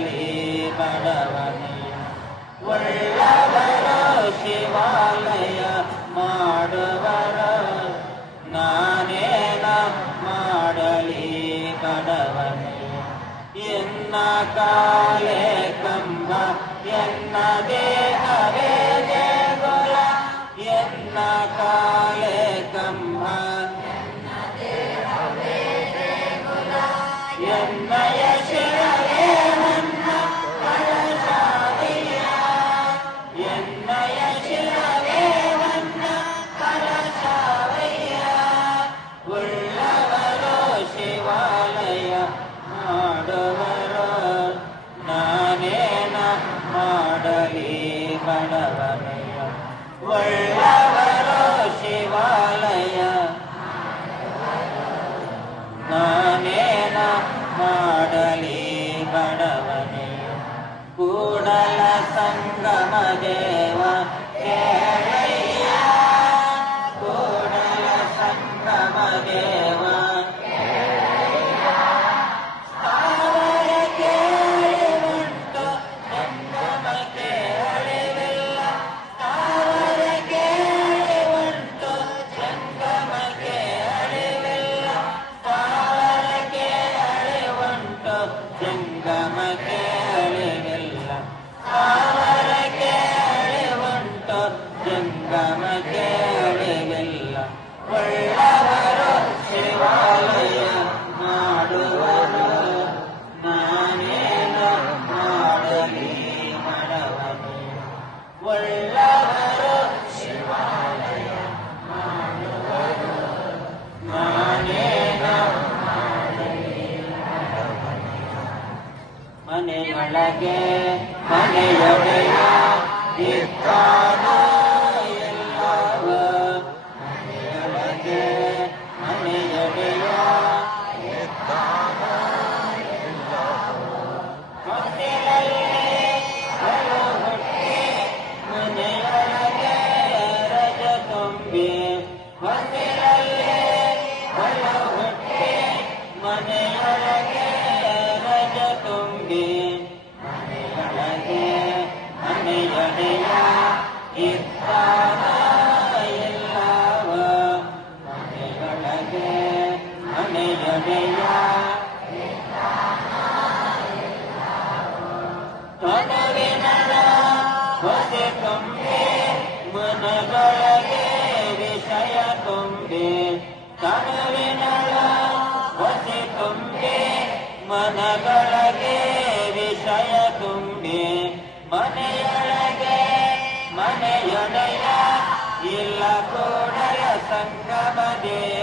ಮಾಡಲಿ ಬಡವನೆಯ ಒಳ್ಳವರು ಶಿವಾಲಯ ಮಾಡುವರ ನಾನೇನ ಮಾಡಲಿ ಬಡವನೆಯ ಎನ್ನ ಕಾಲೇ ಕಂಬ ಎನ್ನ ದೇಹವೇ ದೇಗುಲ ಎನ್ನ ಕಾಲೇ ಕಂಬ ಎನ್ನಯ ಶಿರವೇ ನನ್ನ ಕಳಶಾಲೆಯ ಎನ್ನಯ ಶಿರವೇ ನನ್ನ ಕಳಶಾಲೆಯ ಉಳ್ಳವರು ಶಿವಾಲಯ ಮಾಡುವರು ನಾನೇನ ಮಾಡಲಿ ಬಡವನೆಯ ಒಳ್ಳವರು ಶಿವಾಲಯ ನಾನೇನ ಮಾಡಲಿ ಬಡವನೆಯ ಕೂಡಲ ಸಂಗಮ ದೇವ ಕೇಳಯ್ಯ ಕೂಡಲ ಸಂಗಮ ದೇವ ಸ್ಥಾವರ ಕೇಳಿ ಉಂಟು ಸಂಗಮಕ್ಕೆ ಅಳಿವಿಲ್ಲ ಸ್ಥಾವರ ಕೇಳಿ ಉಂಟು ಸಂಗಮಕ್ಕೆ ಅಳಿವಿಲ್ಲ ಸ್ಥಾವರಕ್ಕೆ ಅಳಿವುಂಟು ಸಂಗಮಕ್ಕೆ ಅಳಿವಿಲ್ಲ ಸ್ಥಾವರಕ್ಕೆ ಅಳಿವುಂಟು ಸಂಗಮಕ್ಕೆ ಅಳಿವಿಲ್ಲ ಒಳ್ಳವರು ಶಿವಾಲಯ ಮಾಡುವರು ನಾನೇನು ಮಾಡಲಿ ಬಡವನೆಯ ಒಳ್ಳವರು ಶಿವಾಲಯ ಮಾಡುವರು ನಾನೇನು ಮಾಡಲಿ ಬಡವನೆಯ ಮನೆಯೊಳಗೆ ಮನೆಯೊಡೆಯ ಇದ್ದಾನೋ ಎಲ್ಲವ ಮನೆಯೊಳಗೆ ಮನೆಯೊಡೆಯ ಇದ್ದಾನೋ ಎಲ್ಲವ ಹೊಟ್ಟೆಯಲ್ಲಿ ಹಲು ಹುಟ್ಟಿ ಮನೆಯೊಳಗೆ ರಜ ತುಂಬಿ ಹೊಟ್ಟೆಯಲ್ಲಿ ಹಲು ಹುಟ್ಟಿ ಮನೆಯೊಳಗೆ ರಜ ತುಂಬಿ ಮನೆಯೊಳಗೆ ಮನೆಯೊಡೆಯ ಇದ್ದಾನ ಎಲ್ಲವ ಮನೆಯೊಳಗೆ ಮನೆಯೊಡೆಯ ತನುವಿನಳ ಹೊಸೆ ತುಂಬಿ ಮನದೊಳಗೆ ವಿಷಯ ತುಂಬಿ ತನುವಿನಳ ಹೊಸೆ ತುಂಬಿ ಮನದೊಳಗೆ ವಿಷಯ ತುಂಬಿ ಮನೆಯೊಳಗೆ ಮನೆಯೊಡೆಯ ಇಲ್ಲ ಕೂಡಲ ಸಂಗಮ ದೇವ